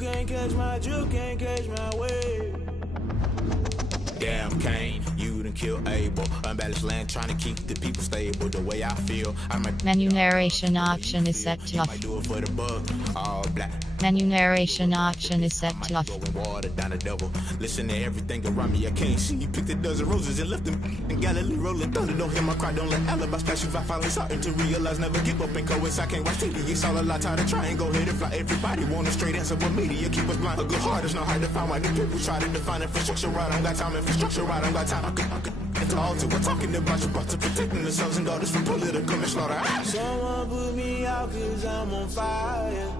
can't catch my drift, can't catch my wave. Damn, Kane, you done kill Abel. Unbalanced land, trying to keep the people stable. The way I feel, I might. Menu narration option is set to off. Might do it for the bug, all black. Menu narration option is set to off. Water down the double. Listen to everything around me, I can't see. You picked a dozen roses and left them in Galilee rolling thunder. Don't hear my cry, don't let alibis pass you. I finally starting to realize, never give up and coexist. I can't watch TV, it's all a lot. Tired of trying, go ahead and fly. Everybody want a straight answer, but media keep us blind. A good heart is not hard to find. Why the people try to define infrastructure right? I don't got time, infrastructure right, I don't got time. I could it's all to we're talking about you, about to protecting the sons and daughters from political and slaughter. Someone put me out cause I'm on fire.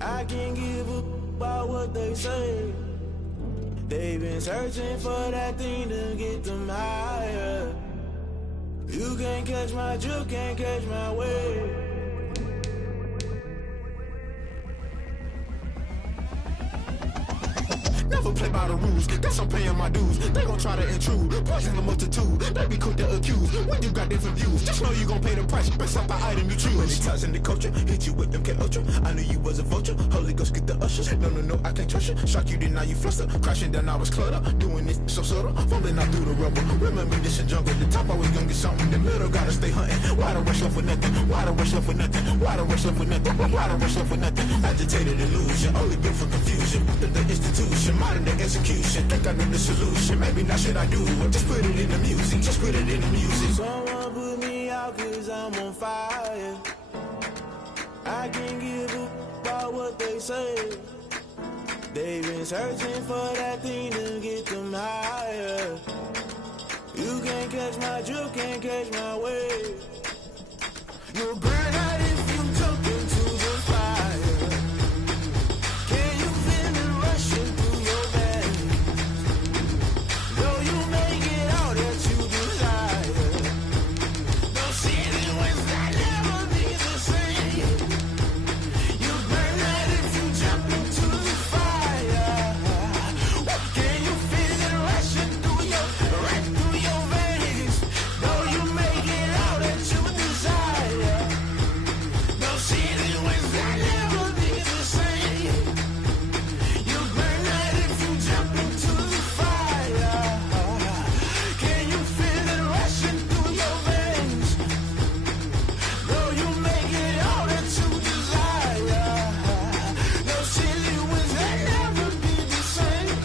I can't give up about what they say. They've been searching for that thing to get them higher. You can't catch my drift, can't catch my wave. Never play by the rules, guess I'm paying my dues. They gon' try to intrude, poison the multitude. They be quick to accuse, when you got different views. Just know you gon' pay the price, based off the item you choose. When it ties in the culture, hit you with MK Ultra. I knew you was a vulture, Holy Ghost get the ushers. No, I can't trust you. Shock you, then now you fluster. Crashing down, I was cluttered. Doing this so subtle, fumbling out through the rubble. Remember this in jungle, the top always gonna get something. The middle gotta stay hunting. Why the rush left with nothing? Why the rush left with nothing? Why the rush left with nothing? Why the rush left with nothing? Agitated illusion, only built for confusion. The institution, modern day execution. Think I know the solution. Maybe not should I do it? Just put it in the music. Just put it in the music. Someone put me out cause I'm on fire. I can't give up about what they say. They've been searching for that thing to get them higher. You can't catch my drift, can't catch my wave. You'll burn out if you jump into the fire. Can you feel it rushing through your veins? Though you make it all that you desire. Those feelings that never be the same. You burn out if you jump into the fire. Can you feel it rushing through your veins? Though you make it all that you desire. Those feelings that never be the same. You burn out if you jump into the fire. Can you feel it rushing through your veins? Though you make it all that you desire. Those feelings that never be the same.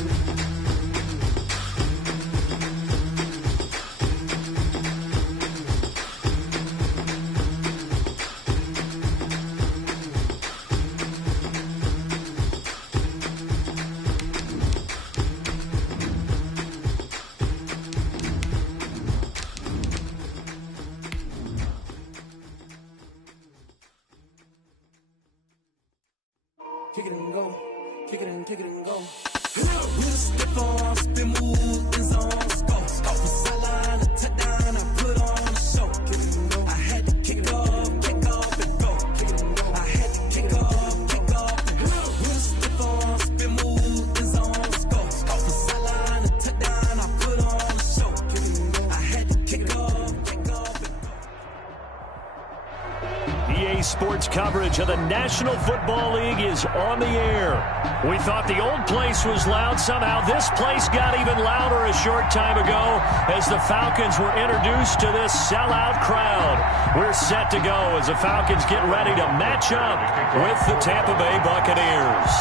Kick it and go, kick it and go. We'll step on, spin, move, and zones, go. Off the sideline, a touchdown, I put on a show. Kick it and go. I had to kick off and go. Kick it and go. I had to kick off and go. We'll step on, spin, move, and zones, go. Off the sideline, a touchdown, I put on a show. Kick it and go. I had to kick off and go. EA Sports coverage of the National Football League is on the air. We thought the old place was loud. Somehow this place got even louder a short time ago as the Falcons were introduced to this sellout crowd. We're set to go as the Falcons get ready to match up with the Tampa Bay Buccaneers.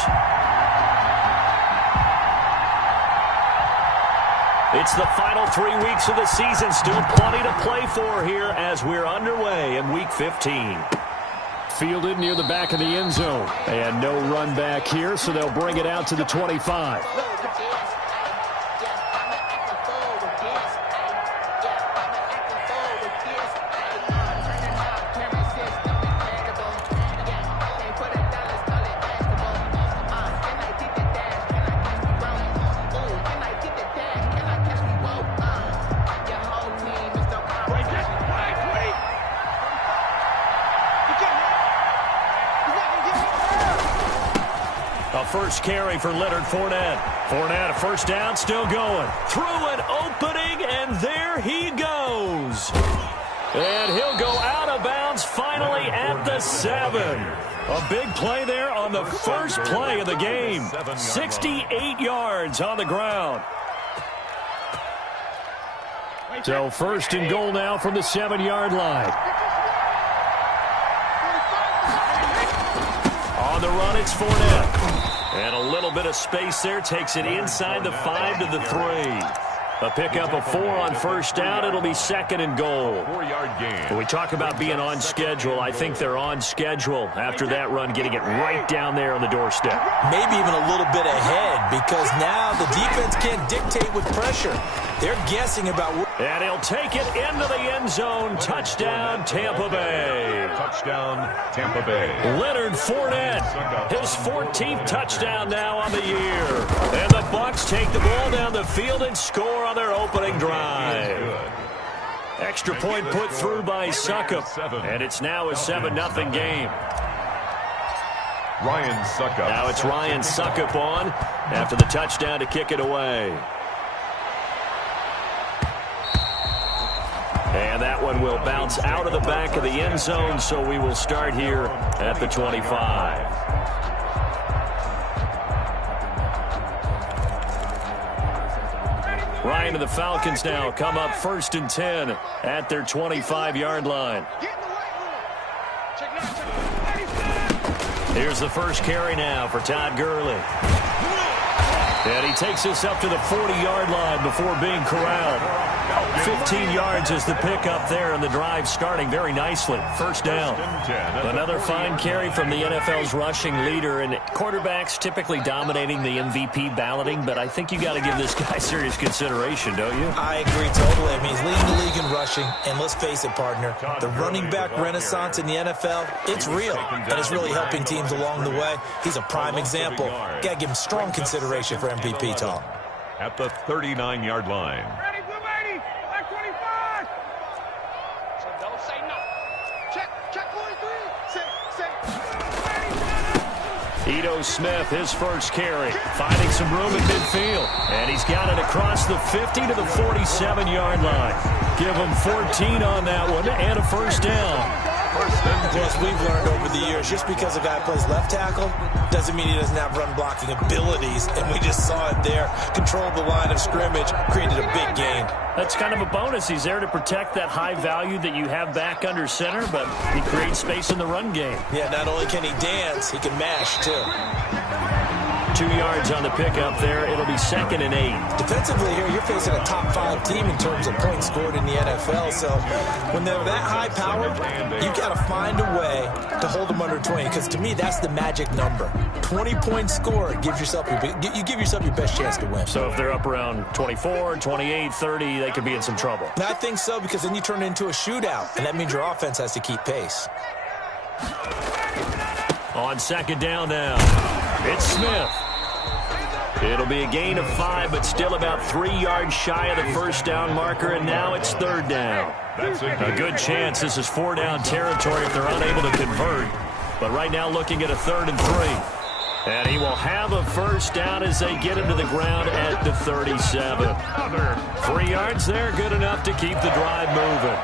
It's the final 3 weeks of the season. Still plenty to play for here as we're underway in Week 15. Fielded near the back of the end zone. And no run back here, so they'll bring it out to the 25. First carry for Leonard Fournette. Fournette, a first down, still going. Through an opening, and there he goes. And he'll go out of bounds finally at the 7. A big play there on the first play of the game. 68 yards on the ground. So first and goal now from the 7-yard line. On the run, it's Fournette. And a little bit of space there. Takes it inside the 5 to the 3. A pickup of 4 on first down. It'll be second and goal. 4-yard gain. When we talk about being on schedule, I think they're on schedule after that run, getting it right down there on the doorstep. Maybe even a little bit ahead, because now the defense can't dictate with pressure. They're guessing about what. And he'll take it into the end zone. Touchdown, Tampa Bay. Touchdown, Tampa Bay. Leonard Fournette, his 14th touchdown now on the year. And the Bucs take the ball down the field and score on their opening drive. Extra point put through by Succop. And it's now a 7-0 game. Ryan Succop. Now it's Ryan Succop on after the touchdown to kick it away. And that one will bounce out of the back of the end zone, so we will start here at the 25. Ryan and the Falcons now come up 1st and 10 at their 25-yard line. Here's the first carry now for Todd Gurley. And he takes us up to the 40-yard line before being corralled. 15 yards is the pickup there, and the drive starting very nicely. First down. Another fine carry from the NFL's rushing leader, and quarterbacks typically dominating the MVP balloting, but I think you got to give this guy serious consideration, don't you? I agree totally. I mean, he's leading the league in rushing, and let's face it, partner, the running back renaissance in the NFL, it's real, and it's really helping teams along the way. He's a prime example. Got to give him strong consideration for MVP talk. At the 39-yard line. Ito Smith, his first carry, finding some room in midfield. And he's got it across the 50 to the 47-yard line. Give him 14 on that one and a first down. Plus, we've learned over the years, just because a guy plays left tackle doesn't mean he doesn't have run-blocking abilities. And we just saw it there. Controlled the line of scrimmage, created a big gain. That's kind of a bonus. He's there to protect that high value that you have back under center, but he creates space in the run game. Yeah, not only can he dance, he can mash, too. 2 yards on the pickup there. It'll be second and 8. Defensively here, you're facing a top-5 team in terms of points scored in the NFL. So when they're that high-powered, you've got to find a way to hold them under 20. Because to me, that's the magic number. 20 points scored, you give yourself your best chance to win. So if they're up around 24, 28, 30, they could be in some trouble. And I think so, because then you turn it into a shootout, and that means your offense has to keep pace. On second down now, it's Smith. It'll be a gain of 5, but still about 3 yards shy of the first down marker, and now it's third down. A good chance this is 4-down territory if they're unable to convert. But right now looking at a 3rd and 3. And he will have a first down as they get him to the ground at the 37. 3 yards there, good enough to keep the drive moving.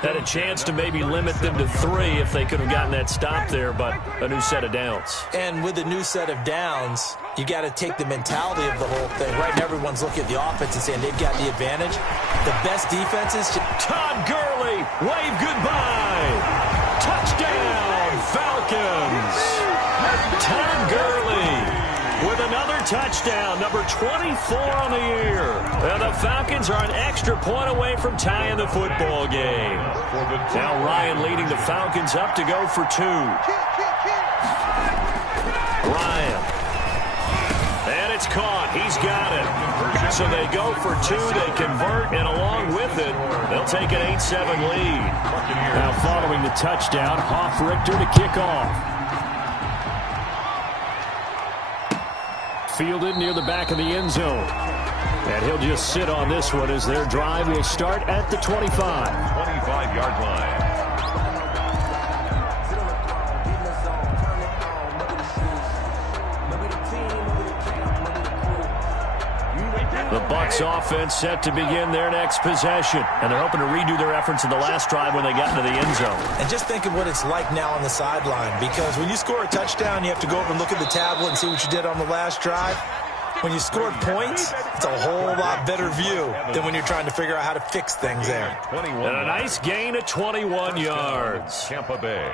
Had a chance to maybe limit them to 3 if they could have gotten that stop there, but a new set of downs. And with a new set of downs, you got to take the mentality of the whole thing. Right now, everyone's looking at the offense and saying they've got the advantage. The best defenses. Todd Gurley, wave goodbye. Touchdown, Falcons. Todd Gurley with another touchdown, number 24 on the year. And the Falcons are an extra point away from tying the football game. Now Ryan leading the Falcons up to go for 2. Ryan. And it's caught. He's got it. So they go for 2. They convert, and along with it, they'll take an 8-7 lead. Now following the touchdown, Richter to kick off. Fielded near the back of the end zone. And he'll just sit on this one as their drive will start at the 25. 25-yard line. The Bucs offense set to begin their next possession. And they're hoping to redo their efforts in the last drive when they got into the end zone. And just think of what it's like now on the sideline, because when you score a touchdown, you have to go over and look at the tablet and see what you did on the last drive. When you scored points, it's a whole lot better view than when you're trying to figure out how to fix things there. And a nice gain of 21 yards. Tampa Bay.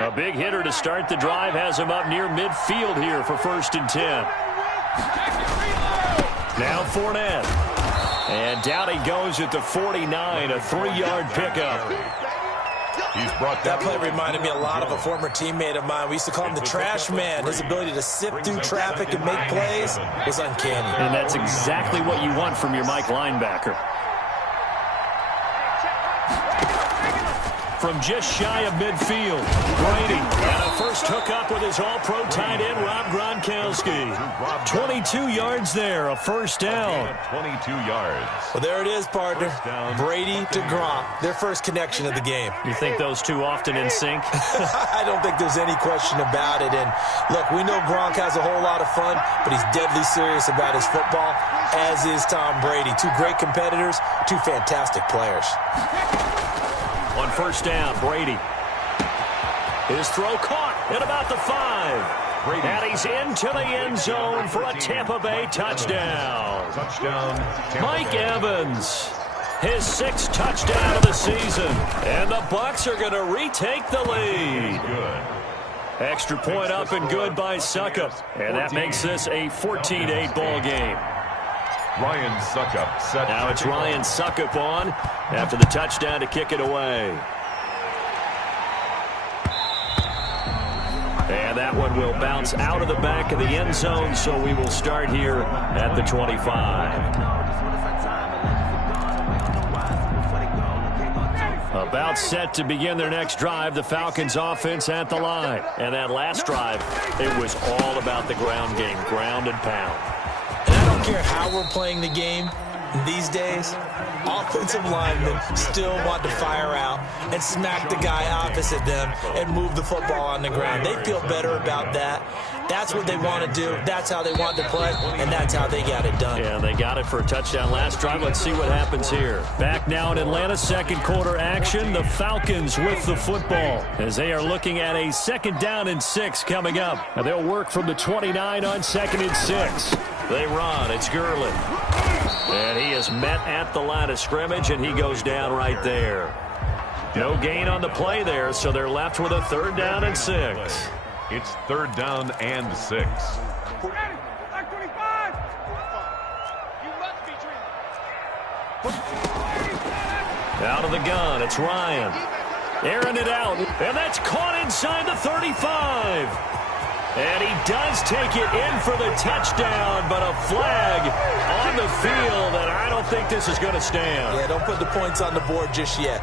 A big hitter to start the drive has him up near midfield here for 1st and 10. Now Fournette. And down he goes at the 49, a 3-yard pickup. He's brought that play reminded me a lot of a former teammate of mine. We used to call him the trash man. His ability to sift through traffic and make plays was uncanny. And that's exactly what you want from your Mike linebacker. From just shy of midfield, Brady. And a first hookup with his all-pro tight end, Rob Gronkowski. 22 yards there, a first down. 22 yards. Well, there it is, partner. Brady to Gronk, their first connection of the game. You think those two often in sync? I don't think there's any question about it. And, look, we know Gronk has a whole lot of fun, but he's deadly serious about his football, as is Tom Brady. Two great competitors, two fantastic players. On first down, Brady. His throw caught at about the 5. Brady. And he's into the end zone for a Tampa Bay touchdown. Mike Evans, his 6th touchdown of the season. And the Bucs are going to retake the lead. Extra point up and good by Suckup. And that makes this a 14-8 ball game. Ryan Suckup set. Now it's Ryan Suckup on after the touchdown to kick it away. And that one will bounce out of the back of the end zone, so we will start here at the 25. About set to begin their next drive, the Falcons offense at the line. And that last drive, it was all about the ground game, ground and pound. And I don't care how we're playing the game these days, offensive linemen still want to fire out and smack the guy opposite them and move the football on the ground. They feel better about that. That's what they want to do. That's how they want to play, and that's how they got it done. Yeah, they got it for a touchdown last drive. Let's see what happens here. Back now in Atlanta, second quarter action. The Falcons with the football as they are looking at a 2nd down and 6 coming up. And they'll work from the 29 on 2nd and 6. They run. It's Gurley. And he is met at the line of scrimmage, and he goes down right there. No gain on the play there, so they're left with a 3rd down and 6. It's 3rd down and 6. Out of the gun, it's Ryan. Airing it out, and that's caught inside the 35. And he does take it in for the touchdown, but a flag on the field, and I don't think this is going to stand. Yeah, don't put the points on the board just yet.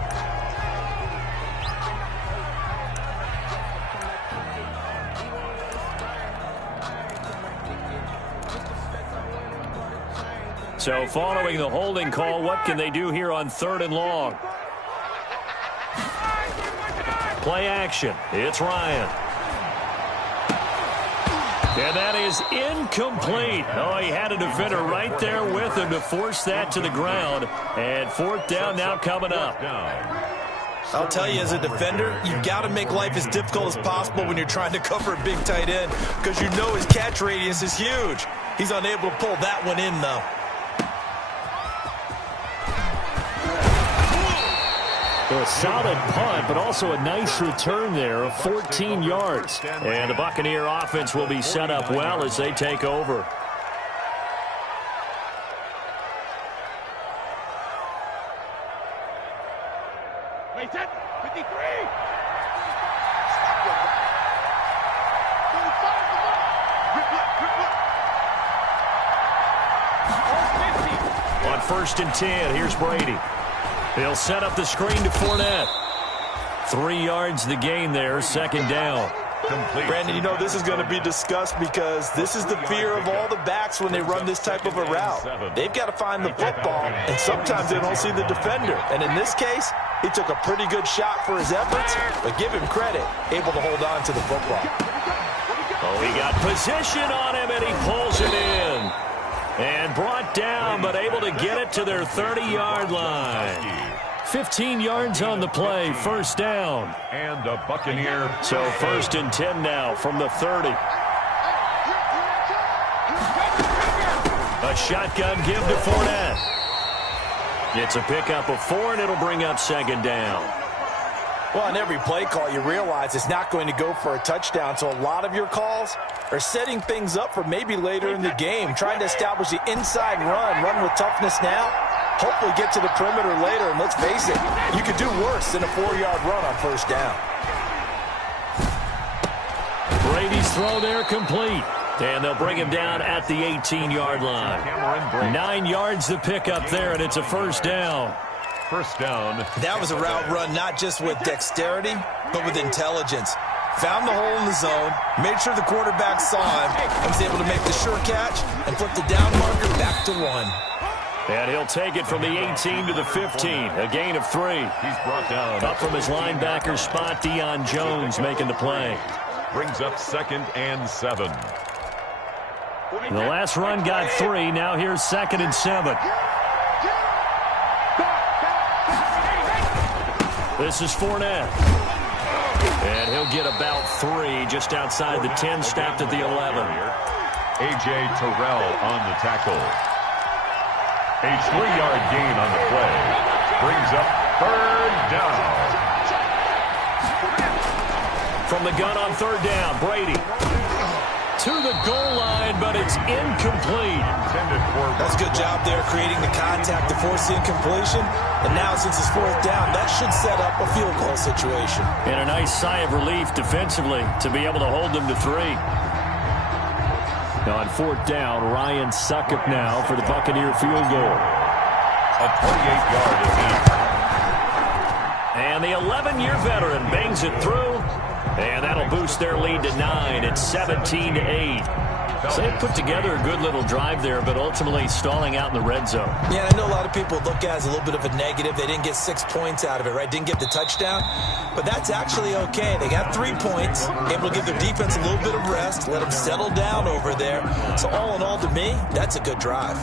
So following the holding call, what can they do here on 3rd and long? Play action. It's Ryan. And that is incomplete. Oh, he had a defender right there with him to force that to the ground. And 4th down now coming up. I'll tell you, as a defender, you've got to make life as difficult as possible when you're trying to cover a big tight end, because you know his catch radius is huge. He's unable to pull that one in, though. A solid punt, but also a nice return there of 14 yards. And the Buccaneer offense will be set up well as they take over. On 1st and 10, here's Brady. He'll set up the screen to Fournette. 3 yards the gain there, 2nd down. Complete. Brandon, you know this is going to be discussed because this is the fear of all the backs when they run this type of a route. They've got to find the football, and sometimes they don't see the defender. And in this case, He took a pretty good shot for his efforts, but give him credit, able to hold on to the football. Oh, he got position on him, and he pulls it in. And brought down, but able to get it to their 30-yard line. 15 yards on the play, first down. And a Buccaneer. So 1st and 10 now from the 30. A shotgun give to Fournette. It's a pickup of 4, and it'll bring up 2nd down. Well, on every play call, you realize it's not going to go for a touchdown, so a lot of your calls are setting things up for maybe later in the game, trying to establish the inside run with toughness now, hopefully get to the perimeter later, and let's face it, you could do worse than a 4-yard run on 1st down. Brady's throw there complete. And they'll bring him down at the 18-yard line. 9 yards to pick up there, and it's a 1st down. 1st down. That was a route run not just with dexterity, but with intelligence. Found the hole in the zone, made sure the quarterback saw him, and was able to make the sure catch and flip the down marker back to 1. And he'll take it from the 18 to the 15, a gain of 3. He's brought down. Up from his linebacker spot, Deion Jones making the play. Brings up 2nd and 7. The last run got 3. Now here's 2nd and 7. This is Fournette. And he'll get about 3 just outside the 10, stopped at the 11. A.J. Terrell on the tackle. A 3-yard gain on the play. Brings up 3rd down. From the gun on 3rd down, Brady. To the goal line, but it's incomplete. That's a good job there, creating the contact to force the incompletion. And now, since it's 4th down, that should set up a field goal situation. And a nice sigh of relief defensively to be able to hold them to 3. Now on 4th down, Ryan Succop now for the Buccaneer field goal. A 28-yard attempt. And the 11-year veteran bangs it through. And that'll boost their lead to 9. It's 17-8. So they put together a good little drive there, but ultimately stalling out in the red zone. Yeah, I know a lot of people look at it as a little bit of a negative. They didn't get 6 points out of it, right? Didn't get the touchdown. But that's actually okay. They got 3 points, able to give their defense a little bit of rest, let them settle down over there. So all in all, to me, that's a good drive.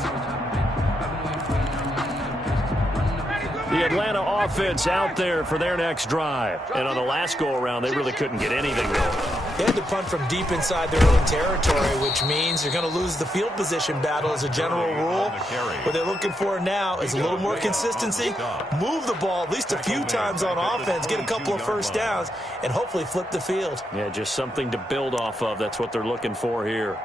The Atlanta offense out there for their next drive. And on the last go-around, they really couldn't get anything going. They had to punt from deep inside their own territory, which means you're going to lose the field position battle as a general rule. What they're looking for now is a little more consistency, move the ball at least a few times on offense, get a couple of 1st downs, and hopefully flip the field. Yeah, just something to build off of. That's what they're looking for here.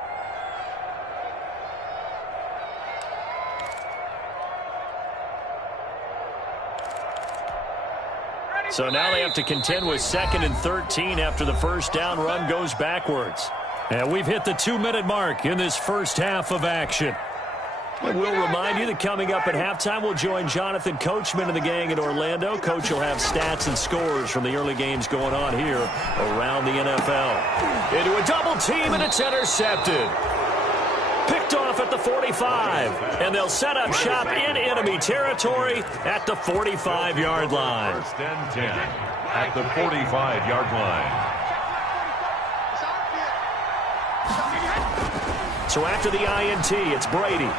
So now they have to contend with 2nd and 13 after the 1st down run goes backwards. And we've hit the 2-minute mark in this first half of action. And we'll remind you that coming up at halftime, we'll join Jonathan Coachman and the gang in Orlando. Coach will have stats and scores from the early games going on here around the NFL. Into a double team, and it's intercepted. Picked off at the 45, and they'll set up shop in enemy territory at the 45-yard line. 1st and 10 at the 45-yard line. So after the INT, it's Brady.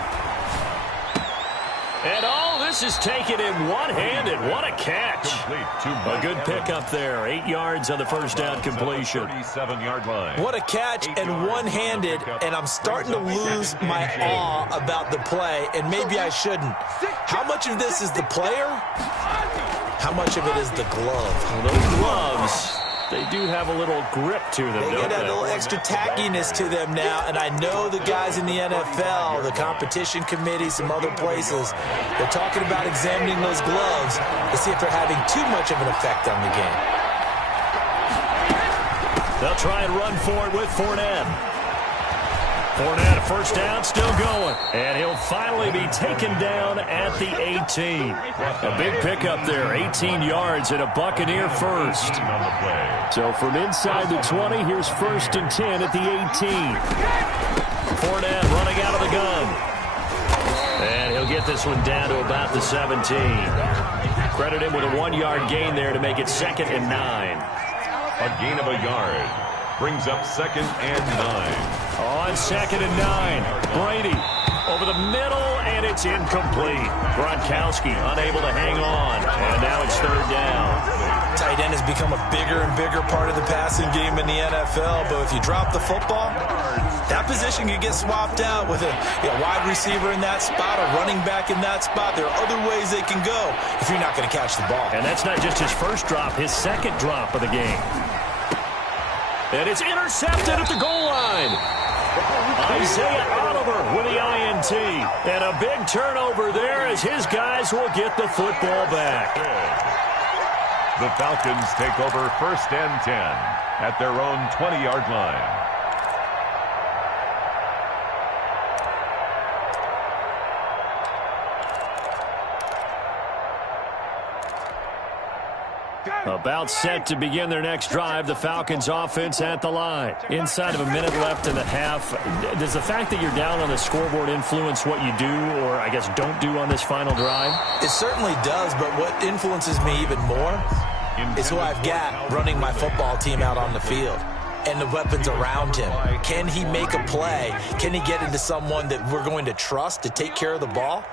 And this is taken in one-handed. What a catch. A good pickup there. 8 yards on the 1st down completion. 37-yard line. What a catch and one-handed, and I'm starting to lose my awe about the play, and maybe I shouldn't. How much of this is the player? How much of it is the glove? Well, those gloves, they do have a little grip to them, They get a little extra tackiness to them now, and I know the guys in the NFL, the competition committee, some other places, they're talking about examining those gloves to see if they're having too much of an effect on the game. They'll try and run for it with Fournette. Fournette, a 1st down, still going. And he'll finally be taken down at the 18. A big pickup there, 18 yards and a Buccaneer first. So from inside the 20, here's 1st and 10 at the 18. Fournette running out of the gun. And he'll get this one down to about the 17. Credit him with a 1-yard gain there to make it 2nd and 9. A gain of a yard brings up 2nd and 9. On 2nd and 9, Brady over the middle, and it's incomplete. Gronkowski unable to hang on, and now it's 3rd down. Tight end has become a bigger and bigger part of the passing game in the NFL, but if you drop the football, that position could get swapped out with a wide receiver in that spot, a running back in that spot. There are other ways they can go if you're not going to catch the ball. And that's not just his first drop, his 2nd drop of the game. And it's intercepted at the goal line. Isaiah Oliver with the INT. And a big turnover there as his guys will get the football back. The Falcons take over 1st and 10 at their own 20-yard line. About set to begin their next drive, the Falcons offense at the line. Inside of a minute left in the half, does the fact that you're down on the scoreboard influence what you do, or I guess don't do on this final drive? It certainly does, but what influences me even more is who I've got running my football team out on the field and the weapons around him. Can he make a play? Can he get into someone that we're going to trust to take care of the ball?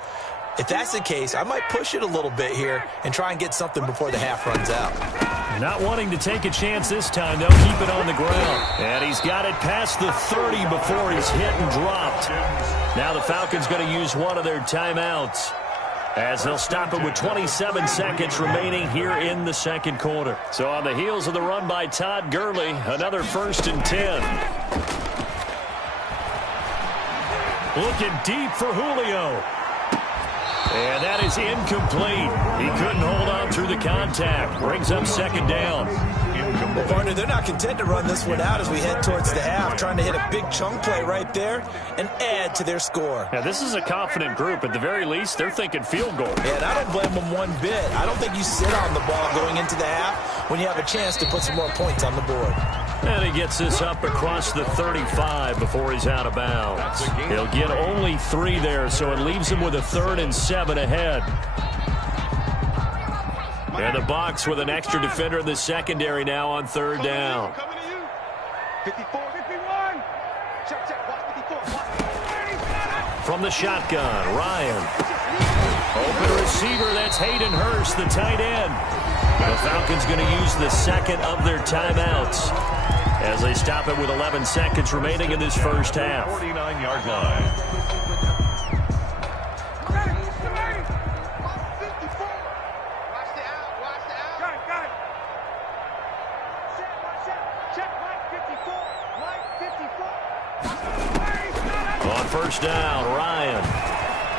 If that's the case, I might push it a little bit here and try and get something before the half runs out. Not wanting to take a chance this time, they'll keep it on the ground. And he's got it past the 30 before he's hit and dropped. Now the Falcons going to use one of their timeouts, as they'll stop it with 27 seconds remaining here in the 2nd quarter. So on the heels of the run by Todd Gurley, another 1st and 10. Looking deep for Julio. And that is incomplete. He couldn't hold on through the contact. Brings up 2nd down. Well, partner, they're not content to run this one out as we head towards the half, trying to hit a big chunk play right there and add to their score. Yeah, this is a confident group. At the very least, they're thinking field goal. Yeah, and I don't blame them one bit. I don't think you sit on the ball going into the half when you have a chance to put some more points on the board. And he gets this up across the 35 before he's out of bounds. He'll get only 3 there, so it leaves him with a 3rd and 7 ahead. And the Bucs with an extra defender in the secondary now on 3rd down. From the shotgun, Ryan. Open receiver, that's Hayden Hurst, the tight end. The Falcons going to use the 2nd of their timeouts as they stop it with 11 seconds remaining in this first half. 49-yard line. On 1st down, Ryan.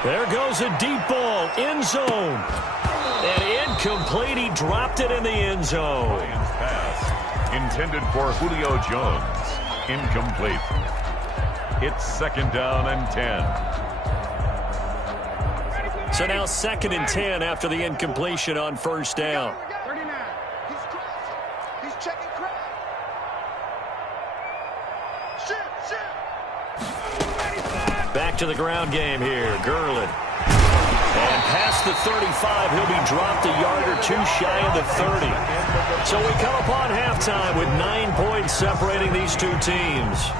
There goes a deep ball, end zone. And incomplete, he dropped it in the end zone. Pass intended for Julio Jones. Incomplete. It's 2nd down and 10. So now 2nd and 10 after the incompletion on 1st down. Back to the ground game here. Gurley. And past the 35, he'll be dropped a yard or 2 shy of the 30. So we come upon halftime with 9 points separating these two teams.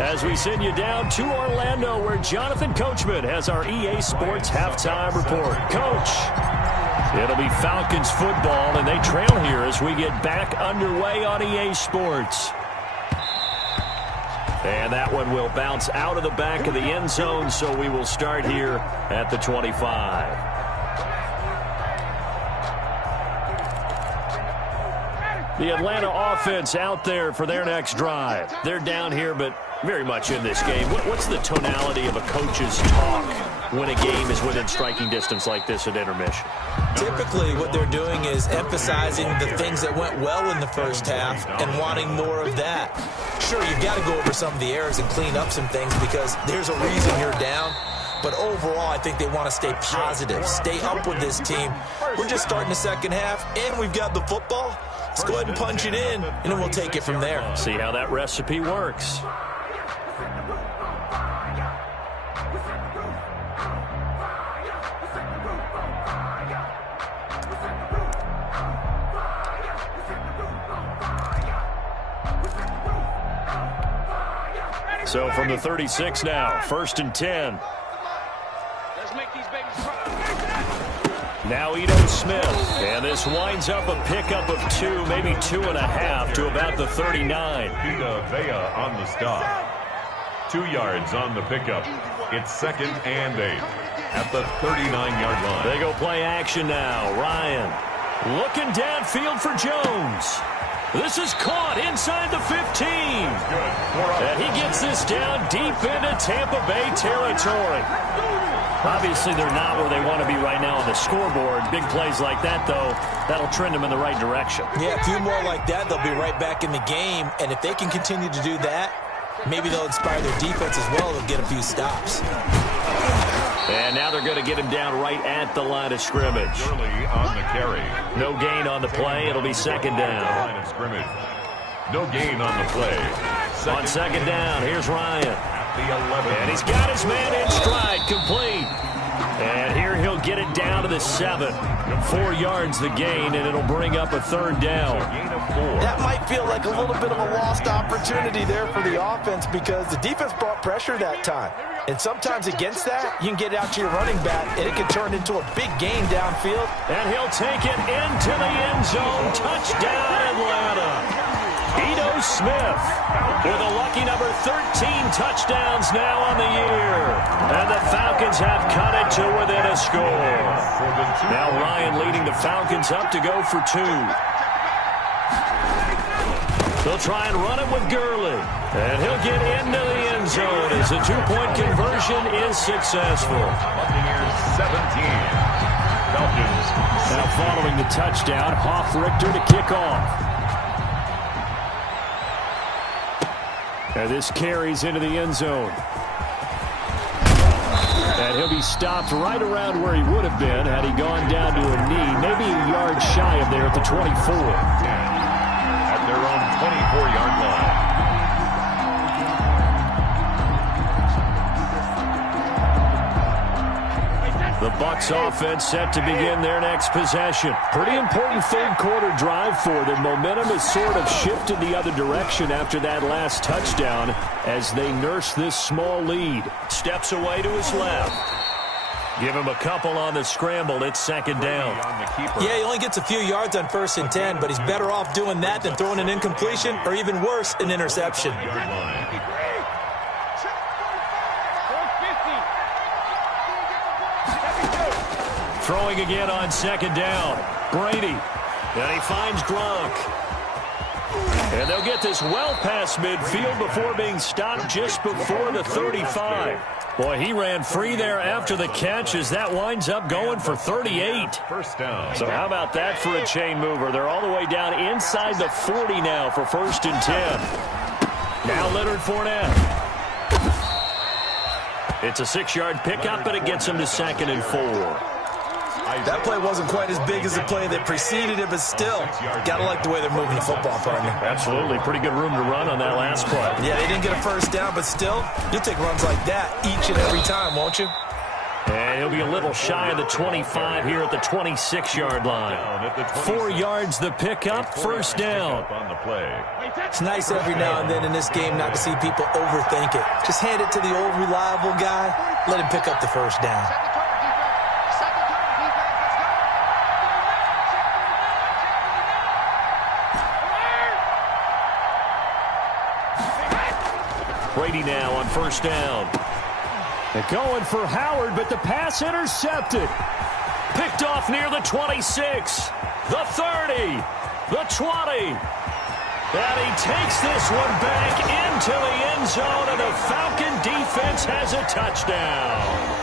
As we send you down to Orlando, where Jonathan Coachman has our EA Sports halftime report. Coach, it'll be Falcons football, and they trail here as we get back underway on EA Sports. And that one will bounce out of the back of the end zone, so we will start here at the 25. The Atlanta offense out there for their next drive. They're down here, but very much in this game. What's the tonality of a coach's talk when a game is within striking distance like this at intermission? Typically, what they're doing is emphasizing the things that went well in the first half and wanting more of that. Sure, you've got to go over some of the errors and clean up some things because there's a reason you're down. But overall, I think they want to stay positive, stay up with this team. We're just starting the second half, and we've got the football. Let's go ahead and punch it in, and then we'll take it from there. See how that recipe works. So from the 36 now, 1st and 10. Now Ito Smith, and this winds up a pickup of 2, maybe 2.5 to about the 39. Vita Vea on the stop. 2 yards on the pickup. It's 2nd and 8 at the 39-yard line. They go play action now. Ryan looking downfield for Jones. This is caught inside the 15. And he gets this down deep into Tampa Bay territory. Obviously, they're not where they want to be right now on the scoreboard. Big plays like that, though, that'll trend them in the right direction. Yeah, a few more like that, they'll be right back in the game. And if they can continue to do that, maybe they'll inspire their defense as well. They'll get a few stops. And now they're going to get him down right at the line of scrimmage. Early on the carry. No gain on the play. It'll be 2nd down. Line of scrimmage. No gain on the play. On 2nd down, here's Ryan. The 11. And he's got his man in stride, complete. And here he'll get it down to the 7. 4 yards the gain, and it'll bring up a 3rd down. That might feel like a little bit of a lost opportunity there for the offense because the defense brought pressure that time. And sometimes against that, you can get out to your running back, and it can turn into a big gain downfield. And he'll take it into the end zone. Touchdown, Atlanta. Ito Smith with a lucky number 13 touchdowns now on the year. And the Falcons have cut it to within a score. Now Ryan leading the Falcons up to go for 2. They'll try and run it with Gurley. And he'll get into the end zone as the 2-point conversion is successful. Buccaneers 17. Falcons. Now following the touchdown, Richter to kick off. And this carries into the end zone. And he'll be stopped right around where he would have been had he gone down to a knee, maybe a yard shy of there at the 24. At their own 24-yard line. The Bucs offense set to begin their next possession. Pretty important 3rd quarter drive for them. Momentum has sort of shifted the other direction after that last touchdown as they nurse this small lead. Steps away to his left. Give him a couple on the scramble. It's 2nd down. Yeah, he only gets a few yards on 1st and 10, but he's better off doing that than throwing an incompletion or even worse, an interception. Throwing again on 2nd down. Brady. And he finds Gronk. And they'll get this well past midfield before being stopped just before the 35. Boy, he ran free there after the catch as that winds up going for 38. 1st down. So how about that for a chain mover? They're all the way down inside the 40 now for 1st and 10. Now Leonard Fournette. It's a 6-yard pickup, but it gets him to 2nd and 4. That play wasn't quite as big as the play that preceded it, but still, got to like the way they're moving the football, partner. Absolutely. Pretty good room to run on that last play. Yeah, they didn't get a 1st down, but still, you'll take runs like that each and every time, won't you? And he'll be a little shy of the 25 here at the 26-yard line. 4 yards the pickup, 1st down. It's nice every now and then in this game not to see people overthink it. Just hand it to the old reliable guy, let him pick up the 1st down. Brady now on 1st down. They're going for Howard, but the pass intercepted. Picked off near the 26, the 30, the 20. And he takes this one back into the end zone, and the Falcon defense has a touchdown.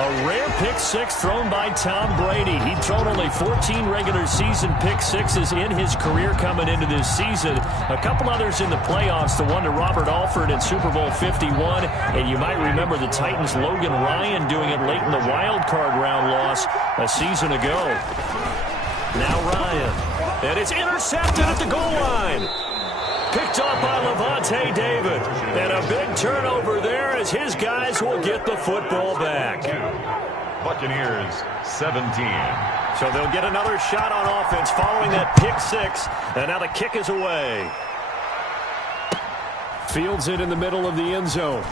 A rare pick 6 thrown by Tom Brady. He'd thrown only 14 regular season pick 6s in his career coming into this season. A couple others in the playoffs, the one to Robert Alford in Super Bowl 51. And you might remember the Titans' Logan Ryan doing it late in the wild card round loss a season ago. Now Ryan. And it's intercepted at the goal line. Picked off by Levante David. And a big turnover there as his guys will get the football back. Buccaneers 17. So they'll get another shot on offense following that pick 6. And now the kick is away. Fields it in the middle of the end zone.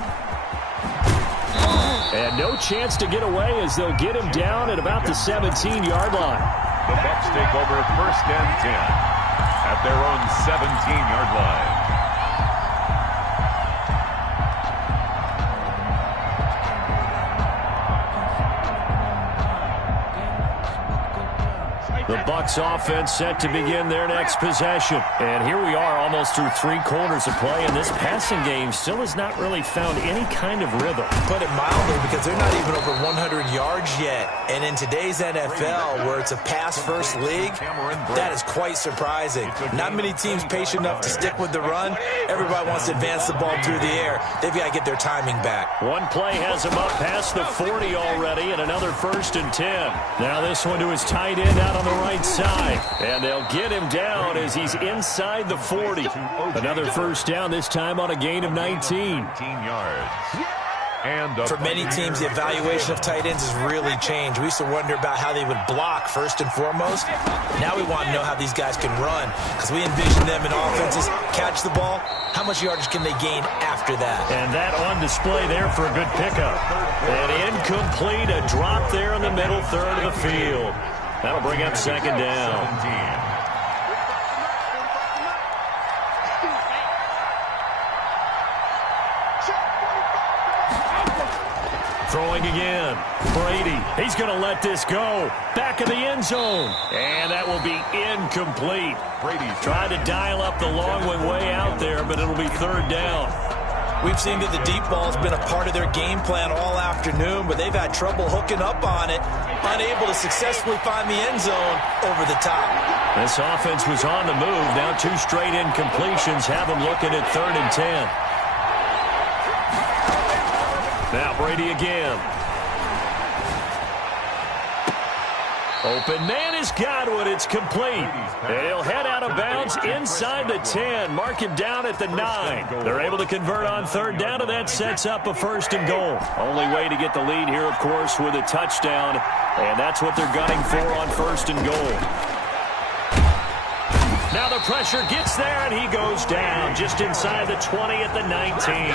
And no chance to get away as they'll get him down at about the 17-yard line. The Bucs take over 1st and 10 at their own 17-yard line. The Bucs offense set to begin their next possession. And here we are almost through 3 quarters of play, and this passing game still has not really found any kind of rhythm. Put it mildly, because they're not even over 100 yards yet. And in today's NFL, where it's a pass-first league, that is quite surprising. Not many teams patient enough to stick with the run. Everybody wants to advance the ball through the air. They've got to get their timing back. One play has him up past the 40 already, and another 1st and 10. Now this one to his tight end out on the right side. And they'll get him down as he's inside the 40. Another 1st down, this time on a gain of 19. 19 yards. And for many teams, the evaluation of tight ends has really changed. We used to wonder about how they would block first and foremost. Now we want to know how these guys can run, because we envision them in offenses catch the ball. How much yardage can they gain after that? And that on display there for a good pickup. And incomplete, a drop there in the middle third of the field. That'll bring up 2nd down. 17. Throwing again. Brady. He's going to let this go. Back of the end zone. And that will be incomplete. Brady trying to dial up the long one way out there, but it'll be 3rd down. We've seen that the deep ball has been a part of their game plan all afternoon, but they've had trouble hooking up on it, unable to successfully find the end zone over the top. This offense was on the move. Now 2 straight incompletions have them looking at 3rd and 10. Now Brady again. Open man is Godwin. It's complete. And he'll head out of bounds inside the 10. Mark him down at the 9. They're able to convert on 3rd down, and that sets up a 1st and goal. Only way to get the lead here, of course, with a touchdown. And that's what they're gunning for on 1st and goal. Now the pressure gets there, and he goes down just inside the 20 at the 19.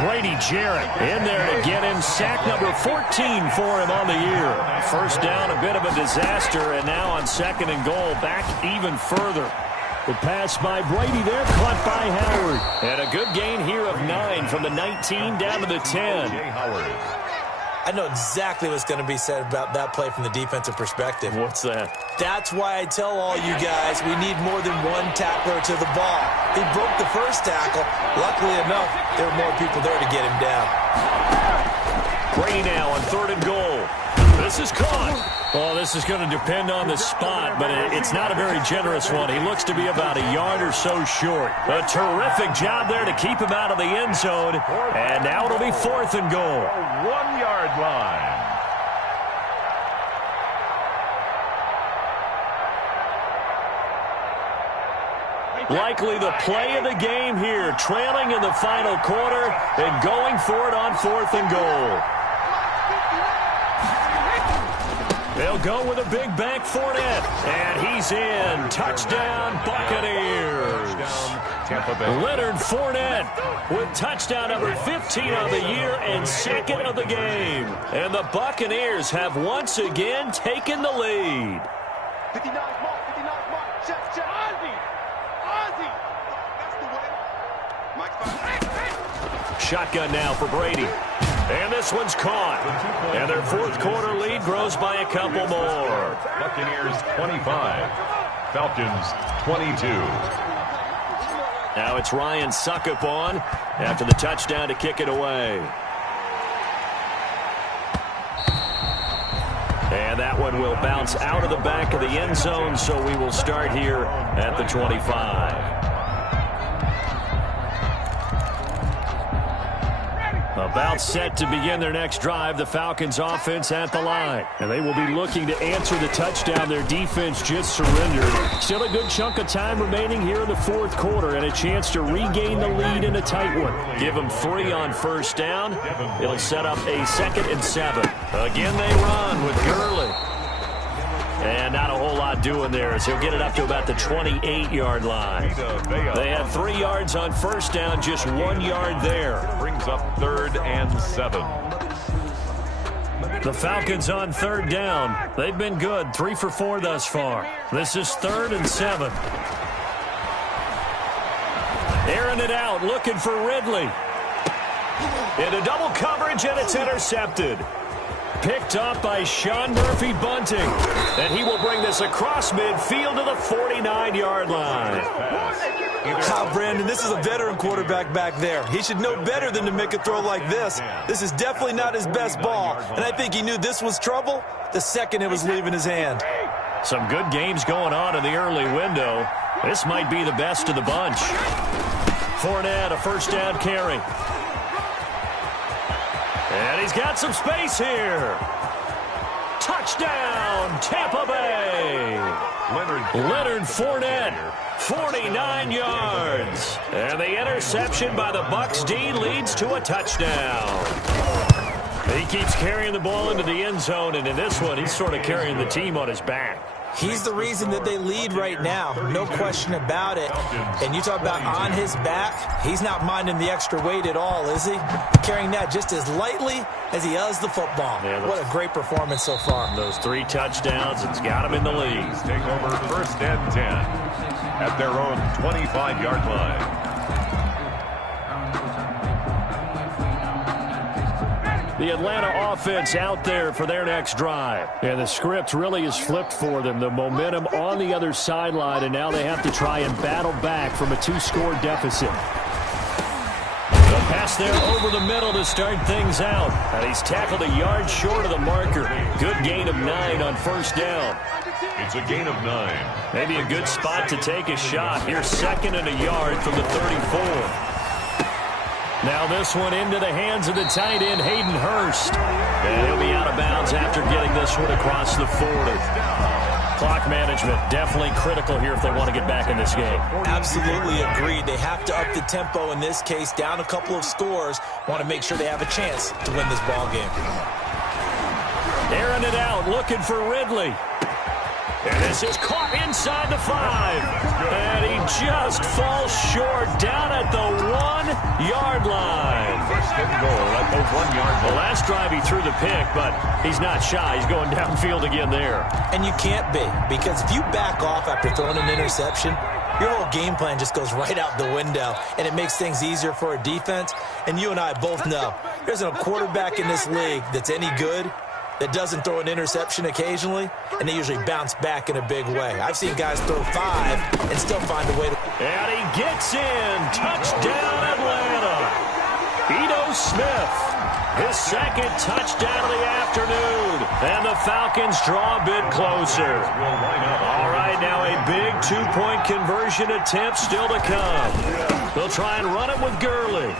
Grady Jarrett in there to get him. Sack number 14 for him on the year. 1st down, a bit of a disaster, and now on 2nd and goal, back even further. The pass by Brady there, caught by Howard. And a good gain here of 9 from the 19 down to the 10. I know exactly what's going to be said about that play from the defensive perspective. What's that? That's why I tell all you guys we need more than one tackler to the ball. He broke the 1st tackle. Luckily enough, there were more people there to get him down. Brady now on 3rd and goal. This is caught. Oh, this is going to depend on the spot, but it's not a very generous one. He looks to be about a yard or so short. A terrific job there to keep him out of the end zone. And now it'll be 4th and goal. 1-yard line. Likely the play of the game here, trailing in the final quarter and going for it on 4th and goal. They'll go with a big bank Fournette, and he's in. Touchdown, Buccaneers. Leonard Fournette with touchdown number 15 on the year and 2nd of the game. And the Buccaneers have once again taken the lead. 59 mark, 59 mark. Check. Ozzy. That's the way. Shotgun now for Brady. And this one's caught. And their 4th quarter lead grows by a couple more. Buccaneers 25. Falcons 22. Now it's Ryan Suckup on after the touchdown to kick it away. And that one will bounce out of the back of the end zone, so we will start here at the 25. About set to begin their next drive, the Falcons offense at the line. And they will be looking to answer the touchdown their defense just surrendered. Still a good chunk of time remaining here in the 4th quarter and a chance to regain the lead in a tight one. Give them 3 on 1st down. It'll set up a 2nd and 7. Again they run with Gurley. And not a whole lot about doing there as he'll get it up to about the 28-yard line. They had 3 yards on first down, just 1 yard there. Brings up 3rd and 7. The Falcons on 3rd down. They've been good, 3 for 4 thus far. This is 3rd and 7. Airing it out, looking for Ridley. Into double coverage, and it's intercepted. Picked up by Sean Murphy-Bunting. And he will bring this across midfield to the 49-yard line. Brandon, this is a veteran quarterback back there. He should know better than to make a throw like this. This is definitely not his best ball. And I think he knew this was trouble the second it was leaving his hand. Some good games going on in the early window. This might be the best of the bunch. Fournette, a first down carry. And he's got some space here. Touchdown, Tampa Bay. Leonard Fournette, 49 yards. And the interception by the Bucs D leads to a touchdown. He keeps carrying the ball into the end zone, and in this one, he's sort of carrying the team on his back. He's the reason that they lead right now, no question about it. And you talk about on his back, he's not minding the extra weight at all, is he? Carrying that just as lightly as he does the football. Yeah, what a great performance so far. Those 3 touchdowns, it's got him in the lead. Take over 1st and 10 at their own 25-yard line. The Atlanta offense out there for their next drive. And the script really is flipped for them. The momentum on the other sideline, and now they have to try and battle back from a 2-score deficit. The pass there over the middle to start things out. And he's tackled a yard short of the marker. Good gain of 9 on first down. It's a gain of 9. Maybe a good spot to take a shot. Here's 2nd and a yard from the 34. Now this one into the hands of the tight end, Hayden Hurst. And he'll be out of bounds after getting this one across the 40. Clock management definitely critical here if they want to get back in this game. Absolutely agreed. They have to up the tempo in this case, down a couple of scores. Want to make sure they have a chance to win this ball game. Airing it out, looking for Ridley. And this is caught inside the 5. And he just falls short down at the 1-yard line. First and goal at the 1-yard line. The last drive he threw the pick, but he's not shy. He's going downfield again there. And you can't be, because if you back off after throwing an interception, your whole game plan just goes right out the window, and it makes things easier for a defense. And you and I both know there's a quarterback in this league that's any good that doesn't throw an interception occasionally, and they usually bounce back in a big way. I've seen guys throw 5 and still find a way to... And he gets in. Touchdown, Atlanta. Ito Smith, his 2nd touchdown of the afternoon. And the Falcons draw a bit closer. All right, now a big 2-point conversion attempt still to come. They'll try and run it with Gurley.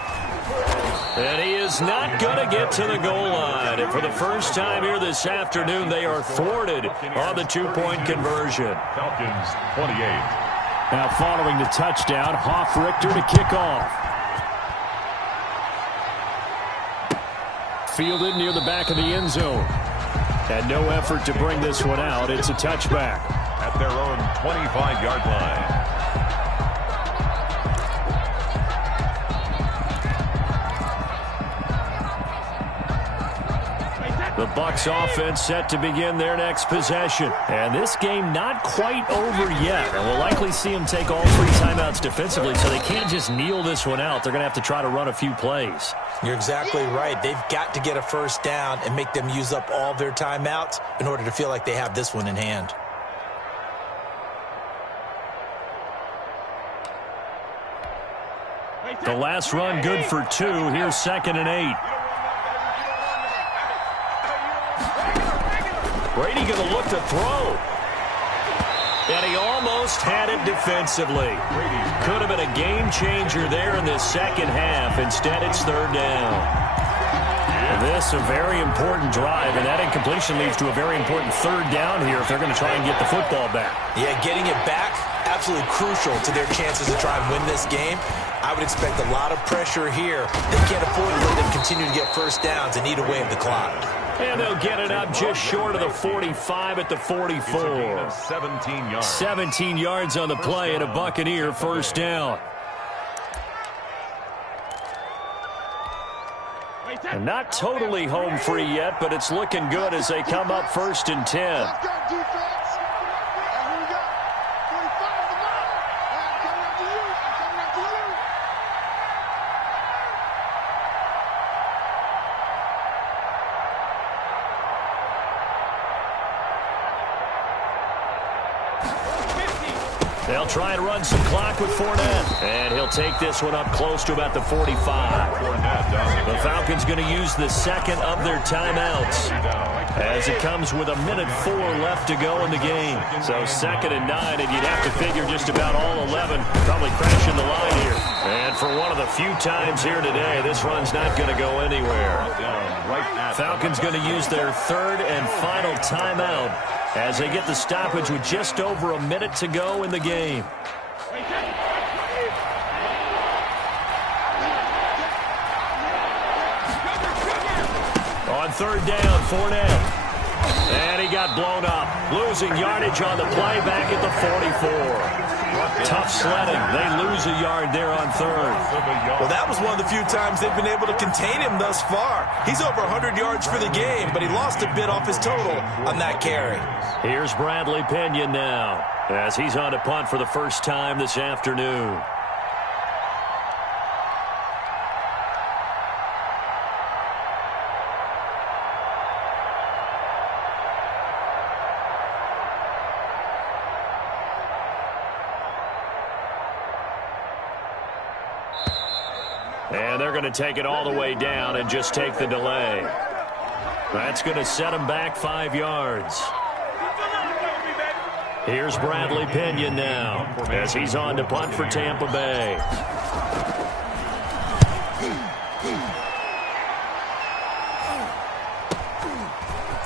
And he is not going to get to the goal line. And for the first time here this afternoon, they are thwarted on the 2-point conversion. Falcons 28. Now following the touchdown, Hoff-Richter to kick off. Fielded near the back of the end zone. And no effort to bring this one out. It's a touchback. At their own 25-yard line. The Bucs offense set to begin their next possession. And this game not quite over yet. And we'll likely see them take all 3 timeouts defensively, so they can't just kneel this one out. They're going to have to try to run a few plays. You're exactly right. They've got to get a first down and make them use up all their timeouts in order to feel like they have this one in hand. The last run good for 2. Here's 2nd and 8. Brady going to look to throw. And he almost had it defensively. Could have been a game changer there in this second half. Instead, it's 3rd down. And this a very important drive, and that incompletion leads to a very important 3rd down here if they're going to try and get the football back. Yeah, getting it back, absolutely crucial to their chances to try and win this game. I would expect a lot of pressure here. They can't afford to let them continue to get first downs and eat away at the clock. And they'll get it up just short of the 45 at the 44. 17 yards. 17 yards on the play and a Buccaneer first down. And not totally home free yet, but it's looking good as they come up 1st and 10. They'll try and run some clock with Fournette. And he'll take this one up close to about the 45. The Falcons going to use the second of their timeouts as it comes with 1:04 left to go in the game. So 2nd and 9, and you'd have to figure just about all 11 probably crashing the line here. And for one of the few times here today, this run's not going to go anywhere. Falcons going to use their 3rd and final timeout as they get the stoppage with just over a minute to go in the game. On 3rd down, Fournette. And he got blown up. Losing yardage on the play back at the 44. Tough sledding. They lose a yard there on 3rd. Well, that was one of the few times they've been able to contain him thus far. He's over 100 yards for the game, but he lost a bit off his total on that carry. Here's Bradley Pinion now as he's on to punt for the first time this afternoon. And they're going to take it all the way down and just take the delay. That's going to set him back 5 yards. Here's Bradley Pinion now as he's on to punt for Tampa Bay.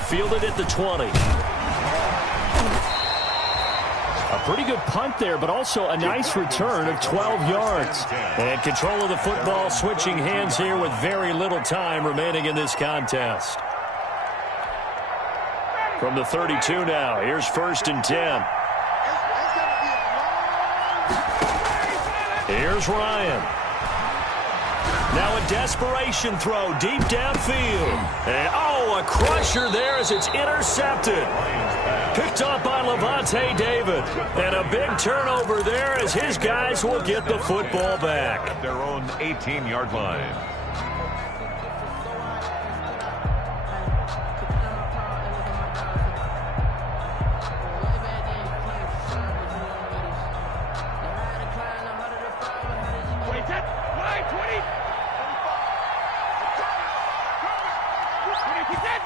Fielded at the 20. A pretty good punt there, but also a nice return of 12 yards. And control of the football switching hands here with very little time remaining in this contest. From the 32 now, here's 1st and 10. Here's Ryan. Now a desperation throw deep downfield. And, a crusher there as it's intercepted. Picked up by Levante David. And a big turnover there as his guys will get the football back. At their own 18-yard line.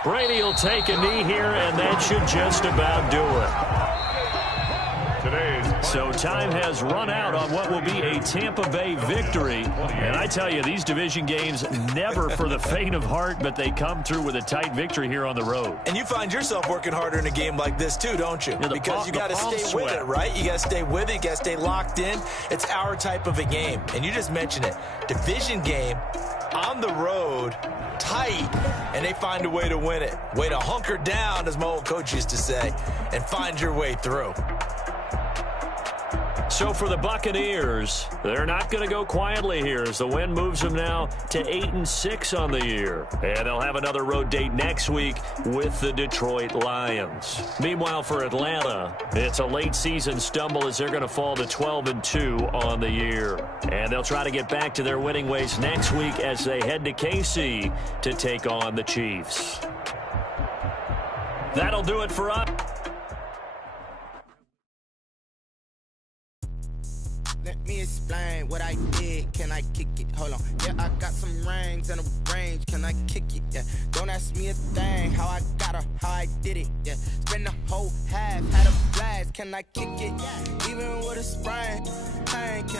Brady will take a knee here, and that should just about do it. So time has run out on what will be a Tampa Bay victory. And I tell you, these division games never for the faint of heart, but they come through with a tight victory here on the road. And you find yourself working harder in a game like this too, don't you? Yeah, because you got to stay with it, right? You got to stay with it. You got to stay locked in. It's our type of a game. And you just mentioned it. Division game on the road, tight, and they find a way to win it. Way to hunker down, as my old coach used to say, and find your way through. So for the Buccaneers, they're not going to go quietly here as the win moves them now to 8-6 on the year. And they'll have another road date next week with the Detroit Lions. Meanwhile, for Atlanta, it's a late season stumble as they're going to fall to 12-2 on the year. And they'll try to get back to their winning ways next week as they head to KC to take on the Chiefs. That'll do it for us. Let me explain what I did. Can I kick it? Hold on. Yeah, I got some rings and a range. Can I kick it? Yeah. Don't ask me a thing. How I got her, how I did it. Yeah. Spend the whole half, had a blast. Can I kick it? Even with a sprain. Can